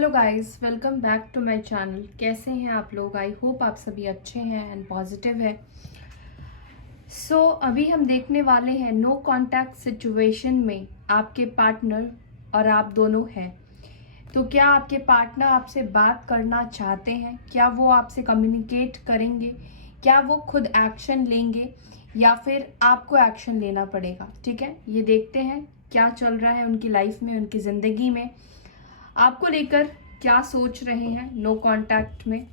Hello guys, welcome back to my channel. कैसे हैं आप लोग? आई होप आप सभी अच्छे हैं एंड पॉजिटिव है। अभी हम देखने वाले हैं नो कांटेक्ट सिचुएशन में आपके पार्टनर और आप दोनों हैं। तो क्या आपके पार्टनर आपसे बात करना चाहते हैं? क्या वो आपसे कम्युनिकेट करेंगे? क्या वो खुद एक्शन लेंगे या फिर आपको एक्शन लेना पड़ेगा? ठीक है, ये देखते हैं क्या चल रहा है उनकी लाइफ में, उनकी ज़िंदगी में, आपको लेकर क्या सोच रहे हैं नो कांटेक्ट में।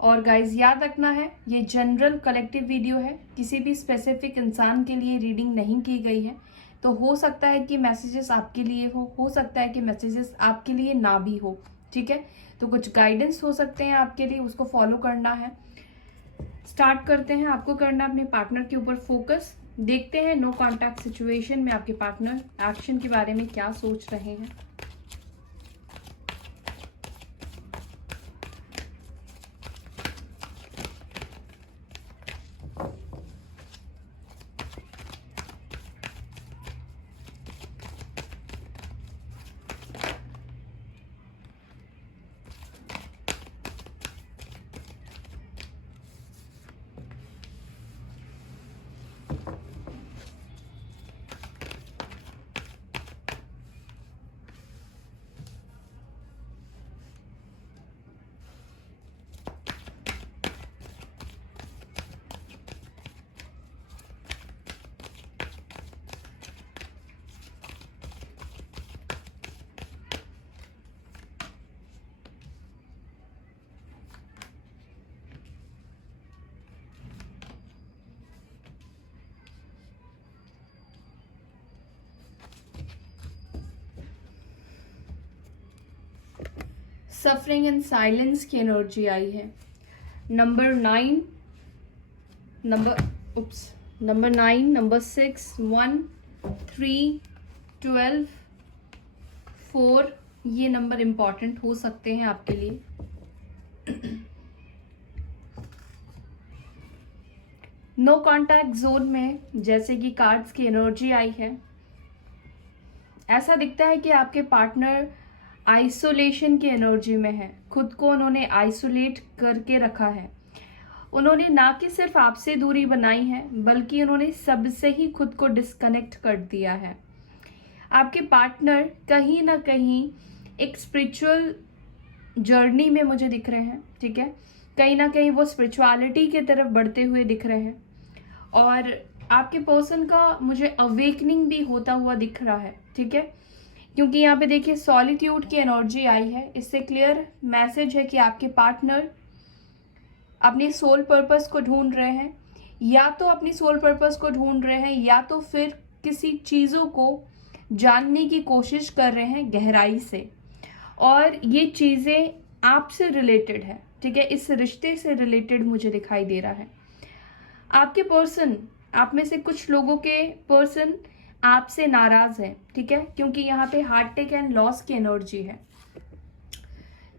और गाइज याद रखना है, ये जनरल कलेक्टिव वीडियो है, किसी भी स्पेसिफिक इंसान के लिए रीडिंग नहीं की गई है। तो हो सकता है कि मैसेजेस आपके लिए हो सकता है कि मैसेजेस आपके लिए ना भी हो। ठीक है, तो कुछ गाइडेंस हो सकते हैं आपके लिए, उसको फॉलो करना है। स्टार्ट करते हैं। आपको करना है अपने पार्टनर के ऊपर फोकस। देखते हैं नो कांटेक्ट सिचुएशन में आपके पार्टनर एक्शन के बारे में क्या सोच रहे हैं। सफरिंग एंड साइलेंस की एनर्जी आई है। नंबर 9, नंबर 6, 1, 3, 12, 4, ये नंबर इंपॉर्टेंट हो सकते हैं आपके लिए। नो कांटेक्ट जोन में जैसे कि कार्ड्स की एनर्जी आई है, ऐसा दिखता है कि आपके पार्टनर आइसोलेशन की एनर्जी में है। खुद को उन्होंने आइसोलेट करके रखा है। उन्होंने ना कि सिर्फ आपसे दूरी बनाई है, बल्कि उन्होंने सबसे ही खुद को डिस्कनेक्ट कर दिया है। आपके पार्टनर कहीं ना कहीं एक स्पिरिचुअल जर्नी में मुझे दिख रहे हैं। ठीक है, कहीं ना कहीं वो स्पिरिचुअलिटी की तरफ बढ़ते हुए दिख रहे हैं और आपके पर्सन का मुझे अवेकनिंग भी होता हुआ दिख रहा है। ठीक है, क्योंकि यहाँ पे देखिए सॉलिट्यूड की एनर्जी आई है। इससे क्लियर मैसेज है कि आपके पार्टनर अपनी सोल पर्पस को ढूंढ रहे हैं, या तो अपनी सोल पर्पस को ढूंढ रहे हैं या तो फिर किसी चीज़ों को जानने की कोशिश कर रहे हैं गहराई से, और ये चीज़ें आपसे रिलेटेड है। ठीक है, इस रिश्ते से रिलेटेड मुझे दिखाई दे रहा है। आपके पर्सन, आप में से कुछ लोगों के पर्सन आपसे नाराज है। ठीक है, क्योंकि यहाँ पे हार्ट टेक एंड लॉस की एनर्जी है।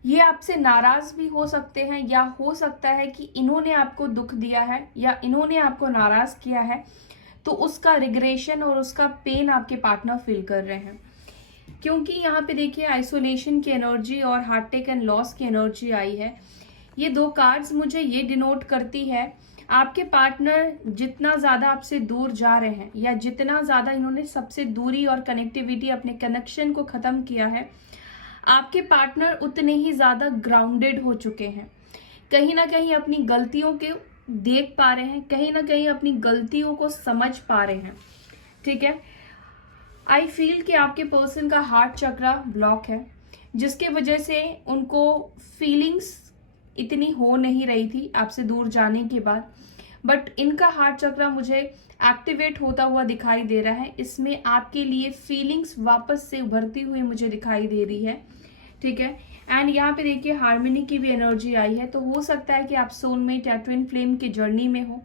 ये आपसे नाराज भी हो सकते हैं, या हो सकता है कि इन्होंने आपको दुख दिया है या इन्होंने आपको नाराज किया है, तो उसका रिग्रेशन और उसका पेन आपके पार्टनर फील कर रहे हैं। क्योंकि यहाँ पे देखिए आइसोलेशन की एनर्जी और हार्ट टेक एंड लॉस की एनर्जी आई है। ये दो कार्ड्स मुझे ये डिनोट करती है आपके पार्टनर जितना ज़्यादा आपसे दूर जा रहे हैं, या जितना ज़्यादा इन्होंने सबसे दूरी और कनेक्टिविटी, अपने कनेक्शन को ख़त्म किया है, आपके पार्टनर उतने ही ज़्यादा ग्राउंडेड हो चुके हैं। कहीं ना कहीं अपनी गलतियों के देख पा रहे हैं, कहीं ना कहीं अपनी गलतियों को समझ पा रहे हैं। ठीक है, आई फील कि आपके पर्सन का हार्ट चक्रा ब्लॉक है, जिसके वजह से उनको फीलिंग्स इतनी हो नहीं रही थी आपसे दूर जाने के बाद, बट इनका हार्ट चक्रा मुझे एक्टिवेट होता हुआ दिखाई दे रहा है। इसमें आपके लिए फीलिंग्स वापस से उभरती हुई मुझे दिखाई दे रही है। ठीक है, एंड यहाँ पे देखिए हार्मनी की भी एनर्जी आई है। तो हो सकता है कि आप सोलमेट या ट्विन फ्लेम की जर्नी में हो।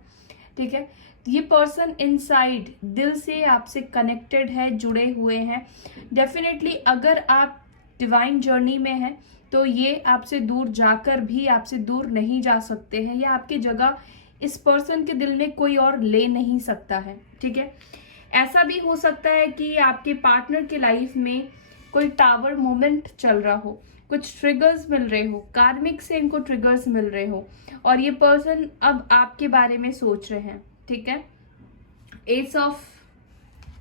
ठीक है, ये पर्सन इनसाइड दिल से आपसे कनेक्टेड है, जुड़े हुए हैं। डेफिनेटली अगर आप डिवाइन जर्नी में हैं तो ये आपसे दूर जाकर भी आपसे दूर नहीं जा सकते हैं, या आपकी जगह इस पर्सन के दिल में कोई और ले नहीं सकता है। ठीक है, ऐसा भी हो सकता है कि आपके पार्टनर के लाइफ में कोई टावर मोमेंट चल रहा हो, कुछ ट्रिगर्स मिल रहे हो, कार्मिक से इनको ट्रिगर्स मिल रहे हो, और ये पर्सन अब आपके बारे में सोच रहे हैं, ठीक है। एस ऑफ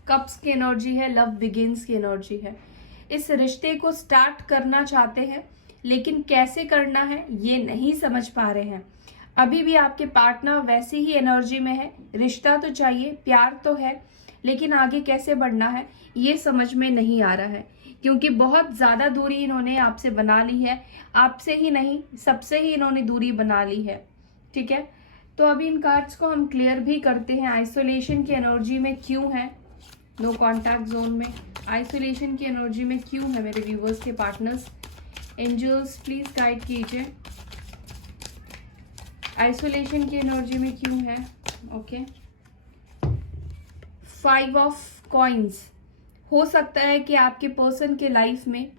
कप्स की एनर्जी है, लव बिगिंस की एनर्जी है। इस रिश्ते को स्टार्ट करना चाहते हैं, लेकिन कैसे करना है ये नहीं समझ पा रहे हैं। अभी भी आपके पार्टनर वैसी ही एनर्जी में है, रिश्ता तो चाहिए, प्यार तो है, लेकिन आगे कैसे बढ़ना है ये समझ में नहीं आ रहा है, क्योंकि बहुत ज्यादा दूरी इन्होंने आपसे बना ली है। आपसे ही नहीं, सबसे ही इन्होंने दूरी बना ली है, ठीक है। तो अभी इन कार्ड्स को हम क्लियर भी करते हैं। आइसोलेशन की एनर्जी में क्यों है, नो कॉन्टैक्ट जोन में आइसोलेशन की एनर्जी में क्यों है मेरे व्यूवर्स के पार्टनर्स। एंजल्स प्लीज गाइड कीजिए, आइसोलेशन की एनर्जी में क्यों है। Okay, 5 of coins. हो सकता है कि आपके पर्सन के लाइफ में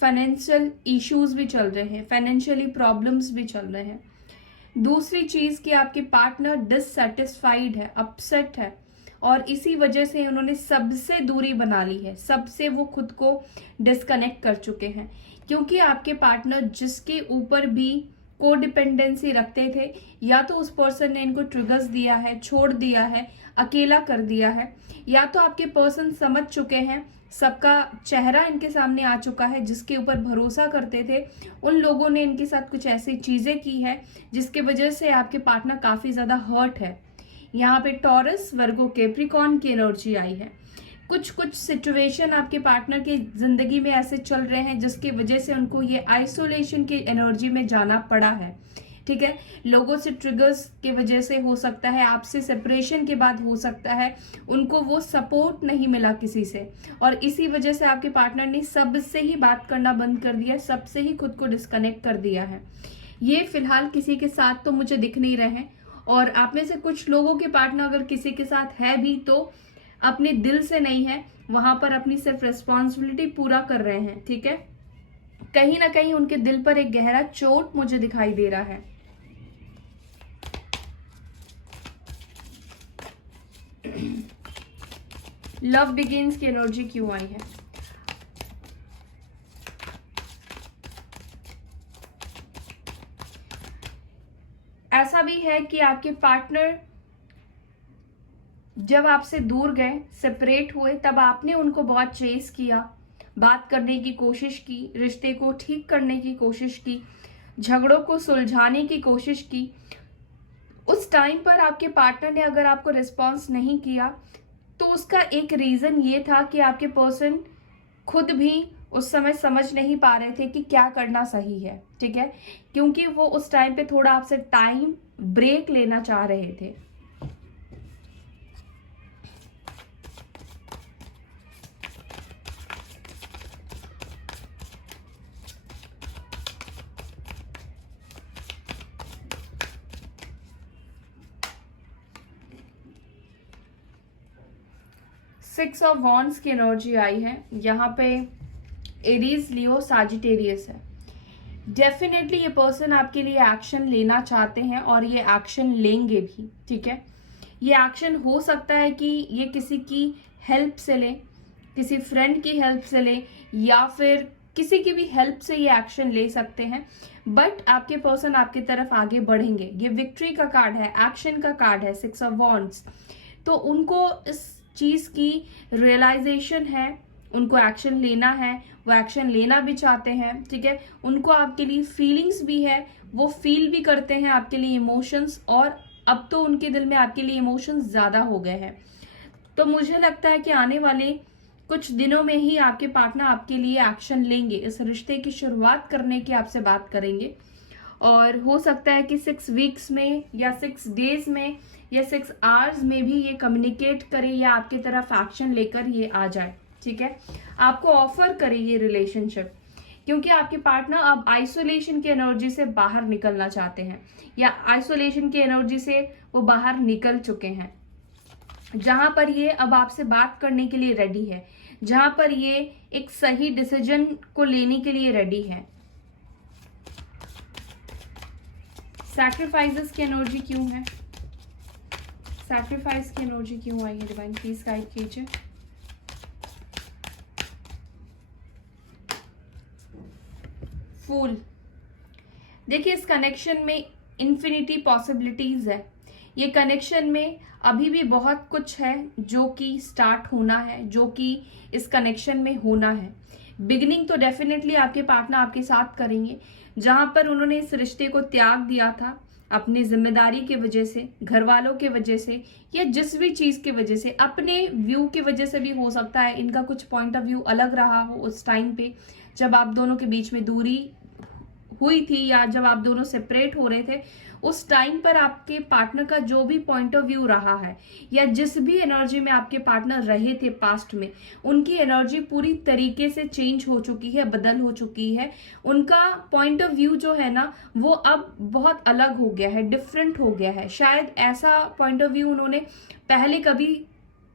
फाइनेंशियल इश्यूज भी चल रहे हैं, फाइनेंशियली प्रॉब्लम्स भी चल रहे हैं। दूसरी चीज कि आपके पार्टनर डिससेटिस्फाइड है, अपसेट है, और इसी वजह से उन्होंने सबसे दूरी बना ली है, सबसे वो खुद को डिस्कनेक्ट कर चुके हैं। क्योंकि आपके पार्टनर जिसके ऊपर भी कोडिपेंडेंसी रखते थे, या तो उस पर्सन ने इनको ट्रिगर्स दिया है, छोड़ दिया है, अकेला कर दिया है, या तो आपके पर्सन समझ चुके हैं, सबका चेहरा इनके सामने आ चुका है, जिसके ऊपर भरोसा करते थे उन लोगों ने इनके साथ कुछ ऐसी चीजें की है जिसके वजह से आपके पार्टनर काफी ज्यादा हर्ट है। यहाँ पे टॉरस, वर्गो, कैप्रिकॉर्न की एनर्जी आई है। कुछ कुछ सिचुएशन आपके पार्टनर की जिंदगी में ऐसे चल रहे हैं जिसकी वजह से उनको ये आइसोलेशन की एनर्जी में जाना पड़ा है, ठीक है। लोगों से ट्रिगर्स की वजह से हो सकता है, आपसे सेपरेशन के बाद हो सकता है, उनको वो सपोर्ट नहीं मिला किसी से, और इसी वजह से आपके पार्टनर ने सबसे ही बात करना बंद कर दिया, सबसे ही खुद को डिस्कनेक्ट कर दिया है। ये फिलहाल किसी के साथ तो मुझे दिख नहीं रहे हैं, और आप में से कुछ लोगों के पार्टनर अगर किसी के साथ है भी तो अपने दिल से नहीं है, वहां पर अपनी सिर्फ रिस्पॉन्सिबिलिटी पूरा कर रहे हैं, ठीक है। कहीं ना कहीं उनके दिल पर एक गहरा चोट मुझे दिखाई दे रहा है। लव बिगिंस की एनर्जी क्यों आई है। ऐसा भी है कि आपके पार्टनर जब आपसे दूर गए, सेपरेट हुए, तब आपने उनको बहुत चेस किया, बात करने की कोशिश की, रिश्ते को ठीक करने की कोशिश की, झगड़ों को सुलझाने की कोशिश की। उस टाइम पर आपके पार्टनर ने अगर आपको रिस्पॉन्स नहीं किया तो उसका एक रीजन ये था कि आपके पर्सन खुद भी उस समय समझ नहीं पा रहे थे कि क्या करना सही है, ठीक है, क्योंकि वो उस टाइम पे थोड़ा आपसे टाइम ब्रेक लेना चाह रहे थे। सिक्स ऑफ वॉन्ड्स की एनर्जी आई है। यहाँ पे एरीज, लियो, साजिटेरियस है। डेफिनेटली ये पर्सन आपके लिए एक्शन लेना चाहते हैं और ये एक्शन लेंगे भी, ठीक है। ये एक्शन हो सकता है कि ये किसी की हेल्प से ले, किसी फ्रेंड की हेल्प से ले, या फिर किसी की भी हेल्प से ये एक्शन ले सकते हैं, बट आपके पर्सन आपकी तरफ आगे बढ़ेंगे। ये विक्ट्री का कार्ड है, एक्शन का कार्ड है, 6 ऑफ वॉन्ड्स। तो उनको इस चीज की रियलाइजेशन है, उनको एक्शन लेना है, वो एक्शन लेना भी चाहते हैं, ठीक है। उनको आपके लिए फीलिंग्स भी है, वो फील भी करते हैं आपके लिए इमोशंस, और अब तो उनके दिल में आपके लिए इमोशंस ज्यादा हो गए हैं। तो मुझे लगता है कि आने वाले कुछ दिनों में ही आपके पार्टनर आपके लिए एक्शन लेंगे, इस रिश्ते की शुरुआत करने की आपसे बात करेंगे। और हो सकता है कि 6 वीक्स में या 6 डेज में या 6 आवर्स में भी ये कम्युनिकेट करे या आपकी तरफ एक्शन लेकर ये आ जाए, ठीक है, आपको ऑफर करे ये रिलेशनशिप। क्योंकि आपके पार्टनर अब आइसोलेशन की एनर्जी से बाहर निकलना चाहते हैं, या आइसोलेशन की एनर्जी से वो बाहर निकल चुके हैं, जहां पर ये अब आपसे बात करने के लिए रेडी है, जहां पर ये एक सही डिसीजन को लेने के लिए रेडी है। सैक्रिफाइसेस की एनर्जी क्यों है, सैक्रिफाइस की एनर्जी क्यों आई है, डिवाइन प्लीज गाइड कीजिए। फूल। देखिए इस कनेक्शन में इन्फिनिटी पॉसिबिलिटीज है। ये कनेक्शन में अभी भी बहुत कुछ है जो कि स्टार्ट होना है, जो कि इस कनेक्शन में होना है। बिगिनिंग तो डेफिनेटली आपके पार्टनर आपके साथ करेंगे, जहां पर उन्होंने इस रिश्ते को त्याग दिया था अपनी जिम्मेदारी की वजह से, घर वालों की वजह से, या जिस भी चीज की वजह से, अपने व्यू की वजह से भी हो सकता है। इनका कुछ पॉइंट ऑफ व्यू अलग रहा हो उस टाइम पे जब आप दोनों के बीच में दूरी हुई थी, या जब आप दोनों सेपरेट हो रहे थे, उस टाइम पर आपके पार्टनर का जो भी पॉइंट ऑफ व्यू रहा है, या जिस भी एनर्जी में आपके पार्टनर रहे थे पास्ट में, उनकी एनर्जी पूरी तरीके से चेंज हो चुकी है, बदल हो चुकी है। उनका पॉइंट ऑफ व्यू जो है ना, वो अब बहुत अलग हो गया है, डिफरेंट हो गया है। शायद ऐसा पॉइंट ऑफ व्यू उन्होंने पहले कभी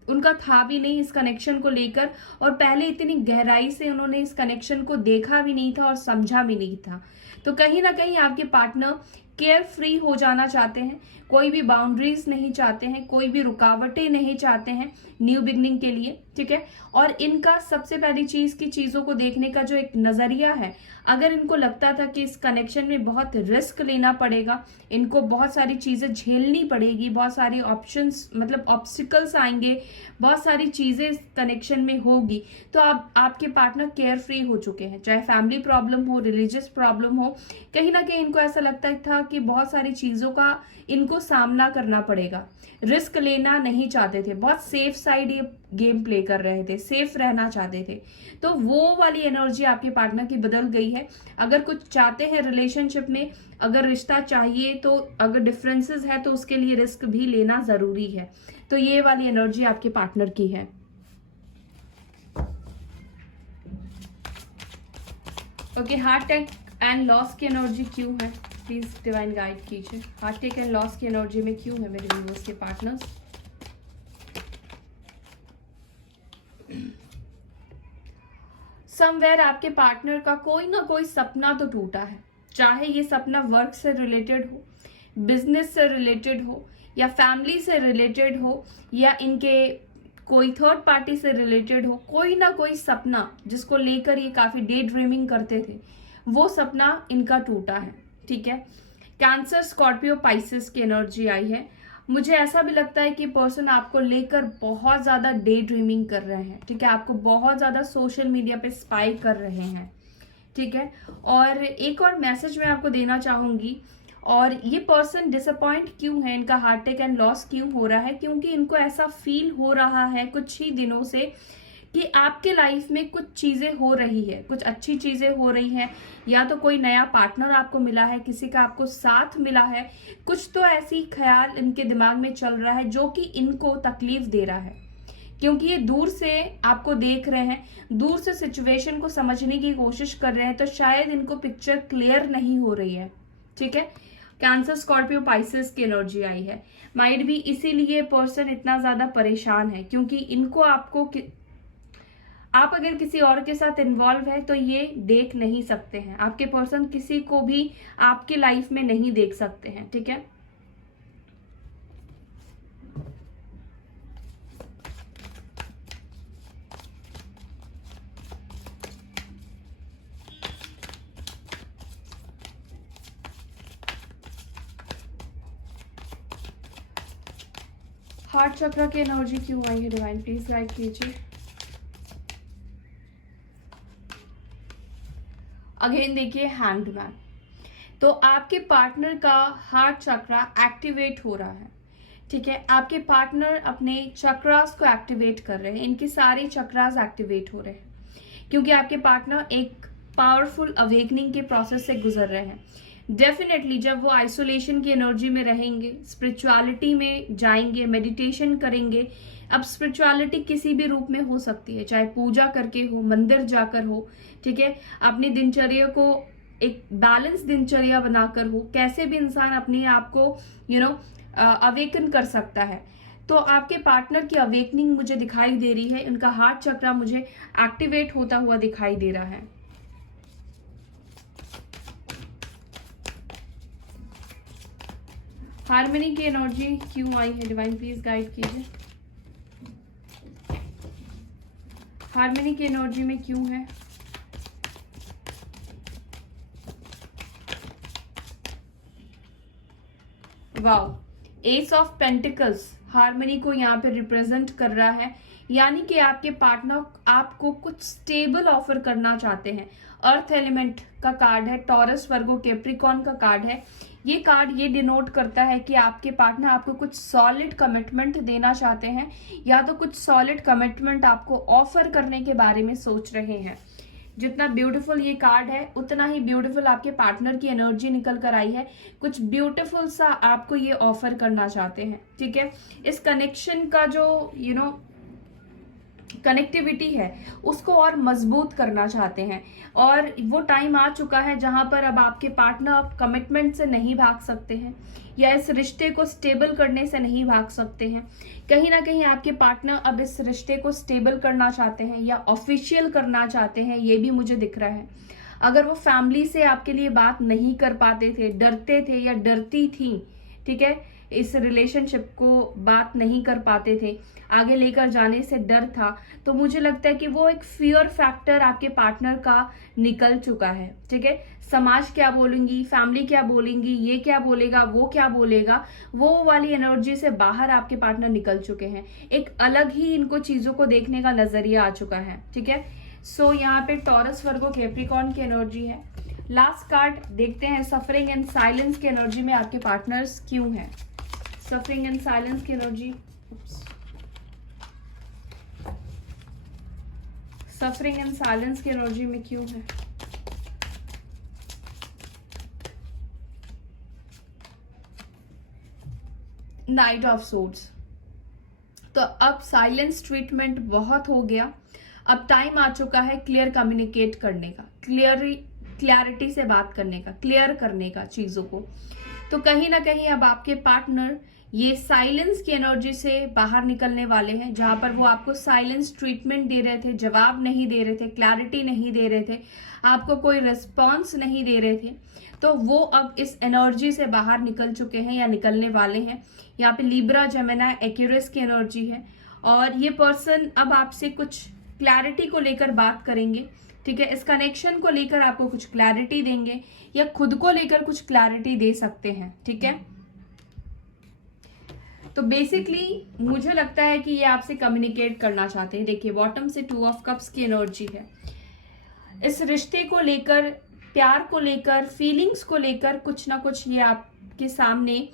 उनका था भी नहीं इस कनेक्शन को लेकर, और पहले इतनी गहराई से उन्होंने इस कनेक्शन को देखा भी नहीं था और समझा भी नहीं था। तो कहीं ना कहीं आपके पार्टनर केयर फ्री हो जाना चाहते हैं, कोई भी बाउंड्रीज नहीं चाहते हैं, कोई भी रुकावटें नहीं चाहते हैं न्यू बिगनिंग के लिए, ठीक है। और इनका सबसे पहली चीज की चीजों को देखने का जो एक नजरिया है, अगर इनको लगता था कि इस कनेक्शन में बहुत रिस्क लेना पड़ेगा, इनको बहुत सारी चीजें झेलनी पड़ेगी, बहुत सारी ऑप्शंस मतलब ऑब्स्टिकल्स आएंगे, बहुत सारी चीजें इस कनेक्शन में होगी, तो आपके पार्टनर केयर फ्री हो चुके हैं। चाहे फैमिली प्रॉब्लम हो, रिलीजियस प्रॉब्लम हो, कहीं ना कहीं इनको ऐसा लगता था कि बहुत सारी चीजों का इनको सामना करना पड़ेगा, रिस्क लेना नहीं चाहते थे, बहुत सेफ साइड ये गेम प्ले कर रहे थे, सेफ रहना चाहते थे। तो वो वाली एनर्जी आपके पार्टनर की बदल गई है। अगर कुछ चाहते हैं रिलेशनशिप में, अगर रिश्ता चाहिए, तो अगर डिफरेंसेस है तो उसके लिए रिस्क भी लेना जरूरी है। तो ये वाली एनर्जी आपके पार्टनर की है। Okay, heart attack and loss की एनर्जी क्यों है, प्लीज डिवाइन गाइड कीजिए। हार्ट अटैक एंड लॉस की एनर्जी में क्यों है मेरे व्यूअर्स के पार्टनर्स। समवेयर आपके पार्टनर का कोई ना कोई सपना तो टूटा है, चाहे ये सपना वर्क से रिलेटेड हो, बिजनेस से रिलेटेड हो, या फैमिली से रिलेटेड हो, या इनके कोई थर्ड पार्टी से रिलेटेड हो। कोई ना कोई सपना जिसको लेकर ये काफी डे ड्रीमिंग करते थे, वो सपना इनका टूटा है, ठीक है। कैंसर, स्कॉर्पियो, पाइसेस की एनर्जी आई है। मुझे ऐसा भी लगता है कि पर्सन आपको लेकर बहुत ज्यादा डे ड्रीमिंग कर रहे हैं, ठीक है, आपको बहुत ज्यादा सोशल मीडिया पे स्पाई कर रहे हैं, ठीक है। और एक और मैसेज मैं आपको देना चाहूंगी, और ये पर्सन डिसअपॉइंट क्यों है, इनका हार्ट अटैक एंड लॉस क्यों हो रहा है, क्योंकि इनको ऐसा फील हो रहा है कुछ ही दिनों से कि आपके लाइफ में कुछ चीजें हो रही है, कुछ अच्छी चीजें हो रही हैं, या तो कोई नया पार्टनर आपको मिला है, किसी का आपको साथ मिला है, कुछ तो ऐसी ख्याल इनके दिमाग में चल रहा है जो कि इनको तकलीफ दे रहा है, क्योंकि ये दूर से आपको देख रहे हैं, दूर से सिचुएशन को समझने की कोशिश कर रहे हैं, तो शायद इनको पिक्चर क्लियर नहीं हो रही है, ठीक है। कैंसर, स्कॉर्पियो, पाइसेस की एनर्जी आई है। माइट भी इसीलिए पर्सन इतना ज्यादा परेशान है, क्योंकि इनको आप अगर किसी और के साथ इन्वॉल्व है तो ये देख नहीं सकते हैं, आपके पर्सन किसी को भी आपकी लाइफ में नहीं देख सकते हैं, ठीक है। हार्ट चक्र की एनर्जी क्यों आई है, डिवाइन प्लीज गाइड कीजिए। अगेन देखिए हैंडमैन, तो आपके पार्टनर का हार्ट चक्रा एक्टिवेट हो रहा है, ठीक है। आपके पार्टनर अपने चक्रास को एक्टिवेट कर रहे हैं, इनके सारे चक्रास एक्टिवेट हो रहे हैं, क्योंकि आपके पार्टनर एक पावरफुल अवेकनिंग के प्रोसेस से गुजर रहे हैं। डेफिनेटली जब वो आइसोलेशन की एनर्जी में रहेंगे, स्पिरिचुअलिटी में जाएंगे, मेडिटेशन करेंगे। अब स्पिरिचुअलिटी किसी भी रूप में हो सकती है, चाहे पूजा करके हो, मंदिर जाकर हो, ठीक है, अपनी दिनचर्या को एक बैलेंस दिनचर्या बनाकर हो, कैसे भी इंसान अपने आप को अवेकन कर सकता है। तो आपके पार्टनर की अवेकनिंग मुझे दिखाई दे रही है, उनका हार्ट चक्रा मुझे एक्टिवेट होता हुआ दिखाई दे रहा है। हार्मनी की एनर्जी क्यों आई है, डिवाइन प्लीज गाइड कीजिए। हार्मनी की एनर्जी में क्यों है। Wow, S of pentacles harmony को यहाँ पे रिप्रेजेंट कर रहा है, यानी कि आपके पार्टनर आपको कुछ स्टेबल ऑफर करना चाहते हैं। अर्थ एलिमेंट का कार्ड है, टॉरस, वर्गो, कैप्रिकॉर्न का कार्ड है। ये कार्ड ये डिनोट करता है कि आपके पार्टनर आपको कुछ सॉलिड कमिटमेंट देना चाहते हैं, या तो कुछ सॉलिड कमिटमेंट आपको ऑफर करने के बारे में सोच रहे हैं। जितना ब्यूटीफुल ये कार्ड है उतना ही ब्यूटीफुल आपके पार्टनर की एनर्जी निकल कर आई है। कुछ ब्यूटीफुल सा आपको ये ऑफर करना चाहते हैं, ठीक है। इस कनेक्शन का जो कनेक्टिविटी है उसको और मजबूत करना चाहते हैं, और वो टाइम आ चुका है जहां पर अब आपके पार्टनर कमिटमेंट से नहीं भाग सकते हैं, या इस रिश्ते को स्टेबल करने से नहीं भाग सकते हैं। कहीं ना कहीं आपके पार्टनर अब इस रिश्ते को स्टेबल करना चाहते हैं या ऑफिशियल करना चाहते हैं, ये भी मुझे दिख रहा है। अगर वो फैमिली से आपके लिए बात नहीं कर पाते थे, डरते थे या डरती थी, ठीक है, इस रिलेशनशिप को बात नहीं कर पाते थे, आगे लेकर जाने से डर था, तो मुझे लगता है कि वो एक फियर फैक्टर आपके पार्टनर का निकल चुका है, ठीक है। समाज क्या बोलेंगी, फैमिली क्या बोलेंगी, ये क्या बोलेगा, वो क्या बोलेगा, वो वाली एनर्जी से बाहर आपके पार्टनर निकल चुके हैं। एक अलग ही इनको चीजों को देखने का नजरिया आ चुका है, ठीक है। सो यहाँ पे टॉरस, वर्गो, कैप्रिकॉर्न की एनर्जी है। लास्ट कार्ड देखते हैं, सफरिंग एंड साइलेंस की एनर्जी में आपके पार्टनर्स क्यों हैं। सफरिंग एंड साइलेंस की एनर्जी, सफरिंग एंड साइलेंस की एनर्जी में क्यों है। Night of swords. तो अब साइलेंस ट्रीटमेंट बहुत हो गया, अब टाइम आ चुका है क्लियर कम्युनिकेट करने का, क्लियरिटी से बात करने का, क्लियर करने का चीजों को। तो कहीं ना कहीं अब आपके पार्टनर ये साइलेंस की एनर्जी से बाहर निकलने वाले हैं, जहां पर वो आपको साइलेंस ट्रीटमेंट दे रहे थे, जवाब नहीं दे रहे थे, क्लैरिटी नहीं दे रहे थे, आपको कोई रिस्पॉन्स नहीं दे रहे थे, तो वो अब इस एनर्जी से बाहर निकल चुके हैं या निकलने वाले हैं। यहाँ पे लिब्रा, जेमिनी, एक्यूरियस की एनर्जी है, और ये पर्सन अब आपसे कुछ क्लैरिटी को लेकर बात करेंगे, ठीक है। इस कनेक्शन को लेकर आपको कुछ क्लैरिटी देंगे, या खुद को लेकर कुछ क्लैरिटी दे सकते हैं, ठीक है। तो बेसिकली मुझे लगता है कि ये आपसे कम्युनिकेट करना चाहते हैं। देखिए, बॉटम से 2 ऑफ कप्स की एनर्जी है। इस रिश्ते को लेकर, प्यार को लेकर, फीलिंग्स को लेकर कुछ ना कुछ ये आपके सामने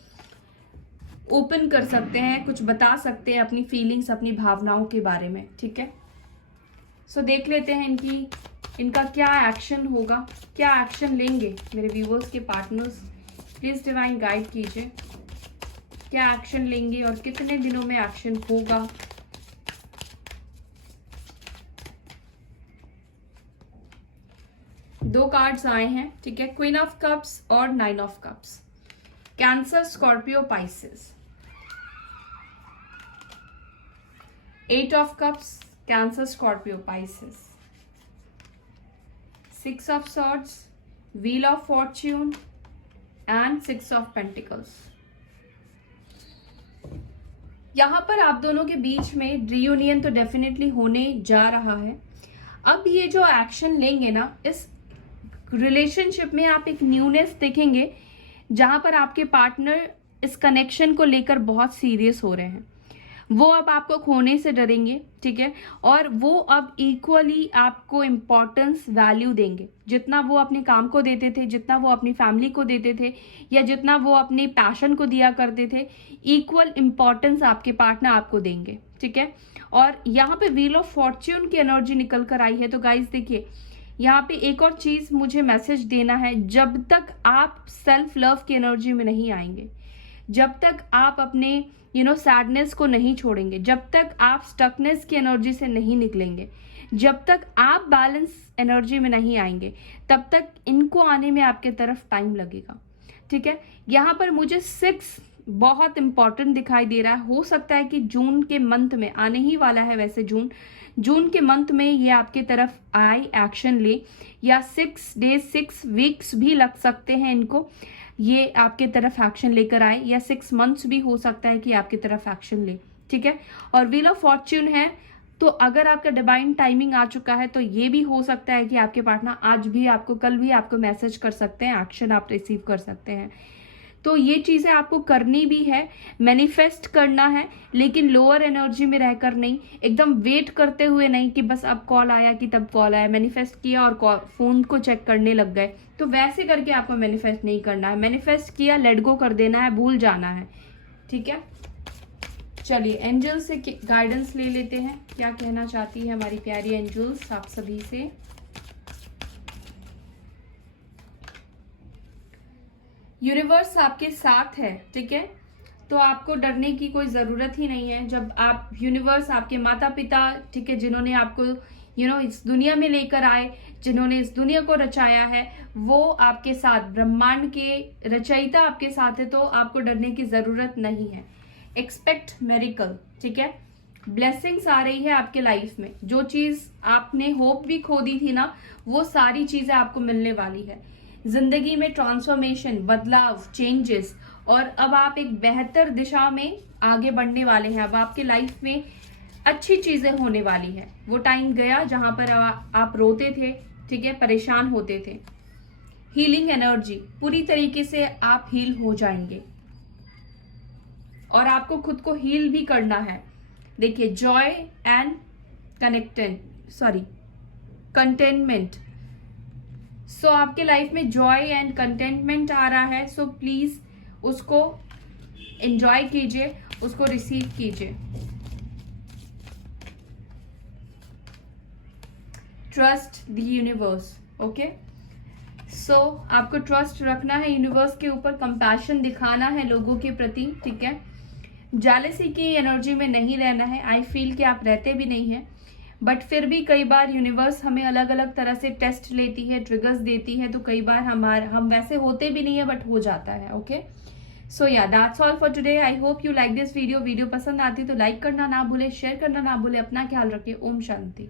ओपन कर सकते हैं, कुछ बता सकते हैं अपनी फीलिंग्स, अपनी भावनाओं के बारे में, ठीक है। सो देख लेते हैं इनका क्या एक्शन होगा, क्या एक्शन लेंगे मेरे व्यूवर्स के पार्टनर्स। प्लीज डिवाइन गाइड कीजिए, क्या एक्शन लेंगे और कितने दिनों में एक्शन होगा। दो कार्ड्स आए हैं, ठीक है, क्वीन ऑफ कप्स और 9 of cups. Cancer, Scorpio, Pisces. 8 of cups, cancer, Scorpio, Pisces. 6 of swords, wheel of Fortune and 6 of pentacles. यहां पर आप दोनों के बीच में रियूनियन तो डेफिनेटली होने जा रहा है। अब ये जो एक्शन लेंगे ना, इस रिलेशनशिप में आप एक न्यूनेस देखेंगे, जहां पर आपके पार्टनर इस कनेक्शन को लेकर बहुत सीरियस हो रहे हैं। वो अब आपको खोने से डरेंगे, ठीक है, और वो अब इक्वली आपको इम्पोर्टेंस, वैल्यू देंगे। जितना वो अपने काम को देते थे, जितना वो अपनी फैमिली को देते थे, या जितना वो अपने पैशन को दिया करते थे, इक्वल इम्पोर्टेंस आपके पार्टनर आपको देंगे, ठीक है। और यहाँ पे व्हील ऑफ फॉर्च्यून की एनर्जी निकल कर आई है। तो गाइज देखिए, यहाँ पे एक और चीज मुझे मैसेज देना है, जब तक आप सेल्फ लव की एनर्जी में नहीं आएंगे, जब तक आप अपने सैडनेस को नहीं छोड़ेंगे, जब तक आप स्टकनेस की एनर्जी से नहीं निकलेंगे, जब तक आप बैलेंस एनर्जी में नहीं आएंगे, तब तक इनको आने में आपके तरफ टाइम लगेगा, ठीक है। यहाँ पर मुझे 6 बहुत इंपॉर्टेंट दिखाई दे रहा है। हो सकता है कि जून के मंथ में, आने ही वाला है वैसे जून के मंथ में ये आपके तरफ आए, एक्शन ले, या 6 डेज 6 वीक्स भी लग सकते हैं इनको, ये आपके तरफ एक्शन लेकर आए, या 6 मंथ्स भी हो सकता है कि आपकी तरफ एक्शन ले, ठीक है। और व्हील ऑफ फॉर्च्यून है, तो अगर आपका डिवाइन टाइमिंग आ चुका है तो ये भी हो सकता है कि आपके पार्टनर आज भी आपको, कल भी आपको मैसेज कर सकते हैं, एक्शन आप रिसीव कर सकते हैं। तो ये चीज़ें आपको करनी भी है, मैनिफेस्ट करना है, लेकिन लोअर एनर्जी में रहकर नहीं, एकदम वेट करते हुए नहीं कि बस अब कॉल आया कि तब कॉल आया, मैनिफेस्ट किया और फोन को चेक करने लग गए, तो वैसे करके आपको मैनिफेस्ट नहीं करना है। मैनिफेस्ट किया, लेट गो कर देना है, भूल जाना है, ठीक है। चलिए एंजल से गाइडेंस ले लेते हैं, क्या कहना चाहती है हमारी प्यारी एंजल्स आप सभी से। यूनिवर्स आपके साथ है, ठीक है, तो आपको डरने की कोई ज़रूरत ही नहीं है। जब आप यूनिवर्स, आपके माता पिता, ठीक है, जिन्होंने आपको इस दुनिया में लेकर आए, जिन्होंने इस दुनिया को रचाया है, वो आपके साथ, ब्रह्मांड के रचयिता आपके साथ है, तो आपको डरने की ज़रूरत नहीं है। एक्सपेक्ट मेरिकल, ठीक है, ब्लेसिंग्स आ रही है आपके लाइफ में। जो चीज़ आपने होप भी खो दी थी ना, वो सारी चीज़ें आपको मिलने वाली है। जिंदगी में ट्रांसफॉर्मेशन, बदलाव, चेंजेस, और अब आप एक बेहतर दिशा में आगे बढ़ने वाले हैं। अब आपके लाइफ में अच्छी चीजें होने वाली है। वो टाइम गया जहां पर आप रोते थे, ठीक है, परेशान होते थे। हीलिंग एनर्जी, पूरी तरीके से आप हील हो जाएंगे और आपको खुद को हील भी करना है। देखिए, जॉय एंड कंटेनमेंट, सो आपके लाइफ में जॉय एंड कंटेंटमेंट आ रहा है। सो प्लीज उसको एंजॉय कीजिए, उसको रिसीव कीजिए। Trust the universe, okay. So आपको ट्रस्ट रखना है यूनिवर्स के ऊपर, कंपैशन दिखाना है लोगों के प्रति, ठीक है। जेलसी की एनर्जी में नहीं रहना है। आई फील कि आप रहते भी नहीं हैं, बट फिर भी कई बार यूनिवर्स हमें अलग अलग तरह से टेस्ट लेती है, ट्रिगर्स देती है, तो कई बार हम वैसे होते भी नहीं है, बट हो जाता है, ओके। सो या that's all for today. I hope you like this video. Video पसंद आती तो लाइक करना ना भूले, शेयर करना ना भूले। अपना ख्याल रखिए। ओम शांति।